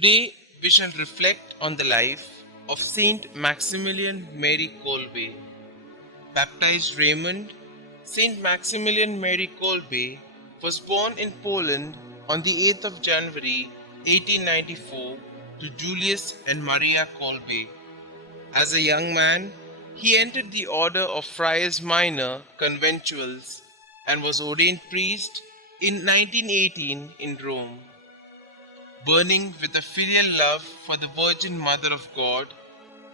Today we shall reflect on the life of Saint Maximilian Mary Kolbe. Baptized Raymond, Saint Maximilian Mary Kolbe was born in Poland on the 8th of January 1894 to Julius and Maria Kolbe. As a young man, he entered the order of Friars Minor Conventuals and was ordained priest in 1918 in Rome. Burning with a filial love for the Virgin Mother of God,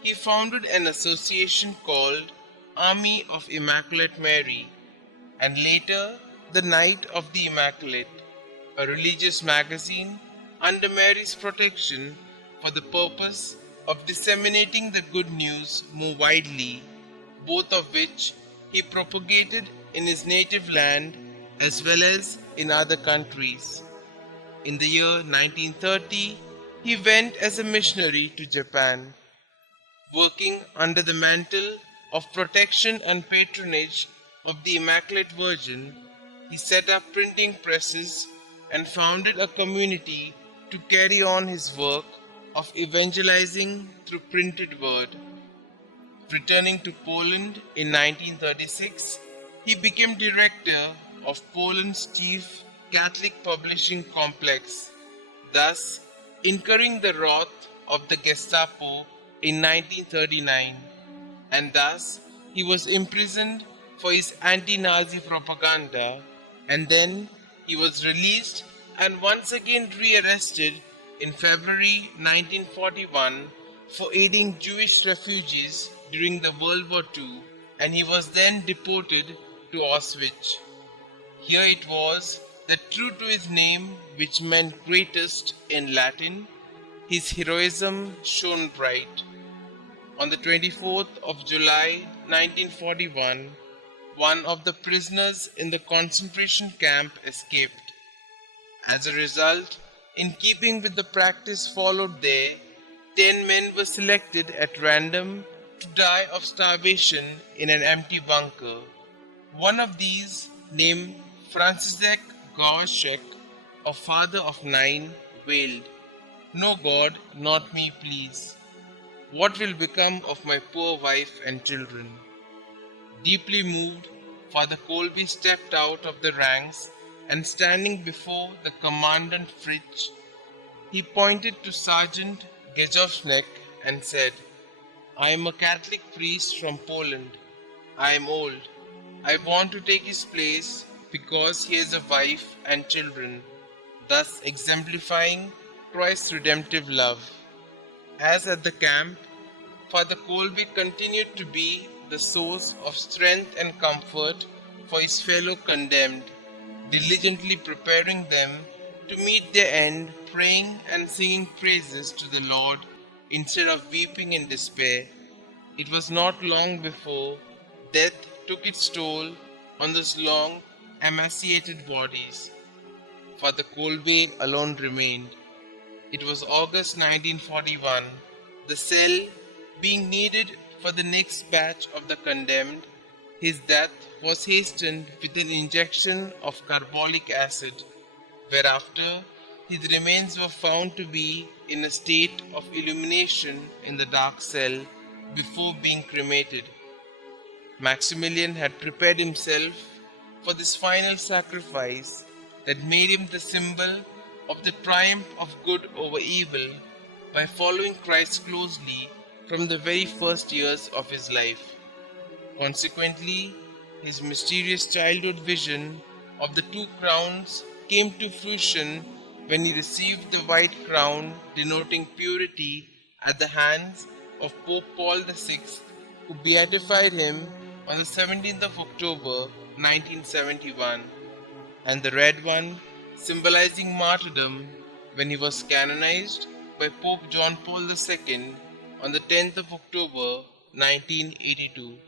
he founded an association called Army of Immaculate Mary and later the Knight of the Immaculate, a religious magazine under Mary's protection for the purpose of disseminating the good news more widely, both of which he propagated in his native land as well as in other countries. In the year 1930, he went as a missionary to Japan. Working under the mantle of protection and patronage of the Immaculate Virgin, he set up printing presses and founded a community to carry on his work of evangelizing through printed word. Returning to Poland in 1936, he became director of Poland's chief Catholic publishing complex, thus incurring the wrath of the Gestapo in 1939, and thus he was imprisoned for his anti-Nazi propaganda, and then he was released and once again rearrested in February 1941 for aiding Jewish refugees during the World War II, and he was then deported to Auschwitz. Here it was that true to his name, which meant greatest in Latin, his heroism shone bright. On the 24th of July 1941, one of the prisoners in the concentration camp escaped. As a result, in keeping with the practice followed there, 10 men were selected at random to die of starvation in an empty bunker. One of these, named Franciszek Gawaszek, a father of 9, wailed, "No God, not me, please. What will become of my poor wife and children?" Deeply moved, Father Kolbe stepped out of the ranks and standing before the Commandant Fritsch, he pointed to Sergeant Gajownik and said, "I am a Catholic priest from Poland. I am old. I want to take his place because he has a wife and children," thus exemplifying Christ's redemptive love. As at the camp, Father Kolbe continued to be the source of strength and comfort for his fellow condemned, diligently preparing them to meet their end, praying and singing praises to the Lord instead of weeping in despair. It was not long before death took its toll on those long, emaciated bodies. Father Kolbe alone remained. It was August 1941, the cell being needed for the next batch of the condemned. His death was hastened with an injection of carbolic acid, whereafter his remains were found to be in a state of illumination in the dark cell before being cremated. Maximilian had prepared himself for this final sacrifice that made him the symbol of the triumph of good over evil by following Christ closely from the very first years of his life. Consequently, his mysterious childhood vision of the 2 crowns came to fruition when he received the white crown denoting purity at the hands of Pope Paul VI, who beatified him on the 17th of October 1971, and the red one symbolizing martyrdom when he was canonized by Pope John Paul II on the 10th of October 1982.